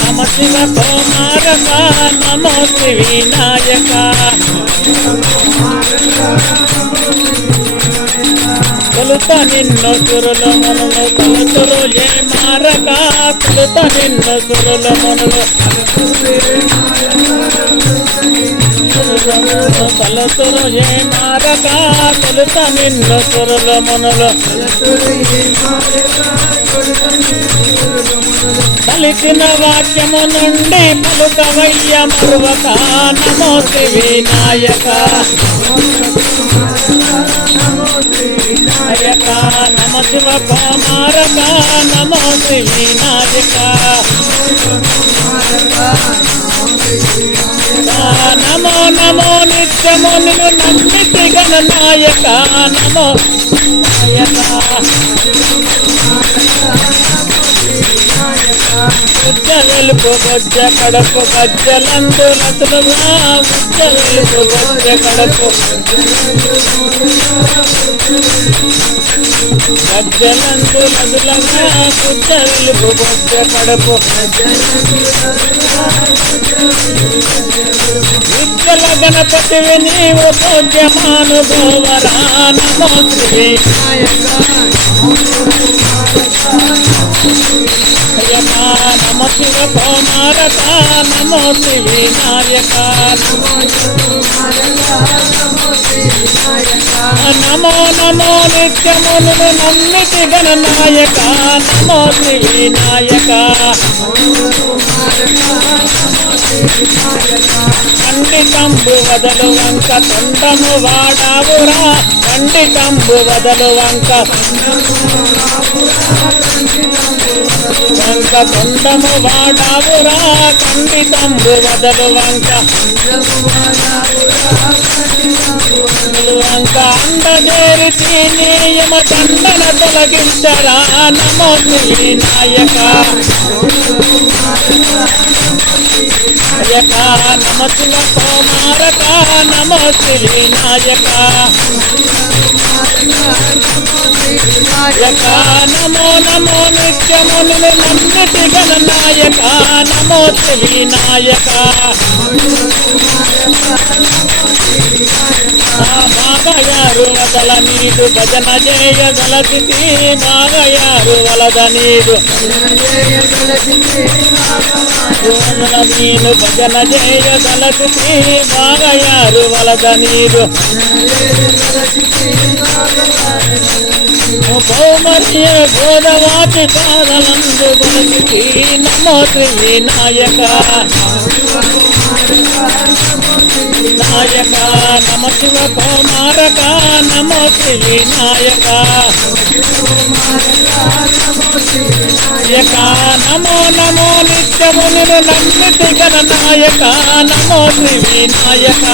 నమ శివ కుమారక నమో శ్రీ వినాయక కొలుత నిన్ను సురులు మనులు కొలుతురు ఏ మారక కొలుత నిన్ను సురులు మనులు కొలుతురు ఏ మారక కొలుత నిన్ను సురులు మనులు పలికిన వాక్యము నుండి పలుకవయ్య మరువక నమో శ్రీ వినాయక నమ శివ కుమారక నమో శ్రీ వినాయక నమో నమో నిత్యము నిన్ను నమ్మితి గణనాయక నమో ఉజ్జ వెలుపు బొజ్జ కడపు గజ్జలందు నతులుగా ఉజ్జ వెలుపు బొజ్జ కడపు గజ్జలందు నదులుగా ఉజ్జ వెలుపు బొజ్జ కడపు ఉజ్జల గణపతివి నీవు పూజ్యమానుభవరా నమో శ్రీ నమ శివ కుమారక నమో శ్రీ వినాయక నమో నమో నిత్యమును నమ్మితి గణనాయక నమో శ్రీ వినాయక ఖండితంబు వదలు వంక తొండము వాడావురా ఖండితంబు వదలు వంక వంక తొండము వాడావురా ఖండితంబు వదలు వంక వంక అందజేరితి నియమ దండన తొలగించరా నమో శ్రీ వినాయక నమ శివ కుమారక నమో శ్రీ వినాయక నమో నమో నిత్యమును నమ్మితి గణనాయక నమో శ్రీ వినాయక బాగయారు వదల నీడు భజన చేయగలసితి బాగయారు వలద నీడు నీను భజన చేయగలసితి బాగయారు వలద నీడు పౌమర్య గోదవాటి పాదలందు గలసితి నమో శ్రీ వినాయక నాయక నమ శివ కుమారక నమో శ్రీ వినాయక నమో నమో నిత్యమును నమ్మితి గణనాయక నమో శ్రీ వినాయక